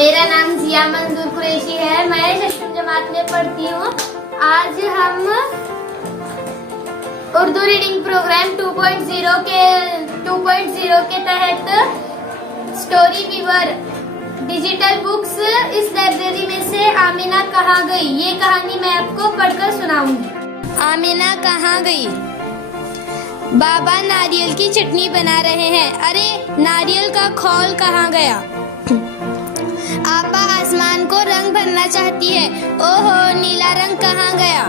मेरा नाम जिया मंजूर कुरैशी है। मैं 6वीं जमात में पढ़ती हूँ। आज हम उर्दू रीडिंग प्रोग्राम 2.0 के तहत स्टोरी वीवर डिजिटल बुक्स इस लाइब्रेरी में से आमिना कहाँ गई, ये कहानी मैं आपको पढ़कर सुनाऊंगी। आमिना कहाँ गई। बाबा नारियल की चटनी बना रहे हैं। अरे नारियल का खौल कहाँ गया। आपा आसमान को रंग भरना चाहती है। ओहो नीला रंग कहाँ गया।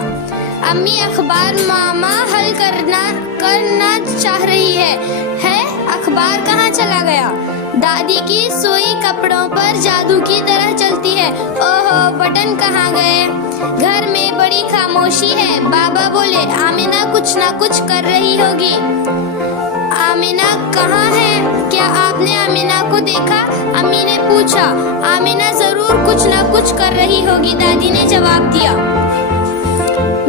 अम्मी अखबार मामा हल करना चाह रही है अखबार कहाँ चला गया। दादी की सुई कपड़ों पर जादू की तरह चलती है। ओहो बटन कहाँ गए। घर में बड़ी खामोशी है। बाबा बोले आमिना कुछ ना कुछ कर रही होगी। आमिना कहाँ है, क्या आपने आमिना को देखा। अम्मी ने पूछा। आमिना जरूर कुछ ना कुछ कर रही होगी, दादी ने जवाब दिया।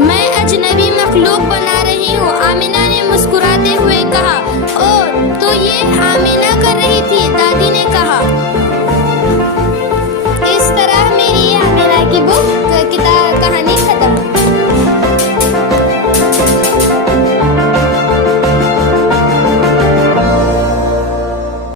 मैं अजनबी मखलूक बना रही हूँ, आमिना ने मुस्कुराते हुए कहा। ओ तो ये आमिना कर रही थी, दादी ने कहा।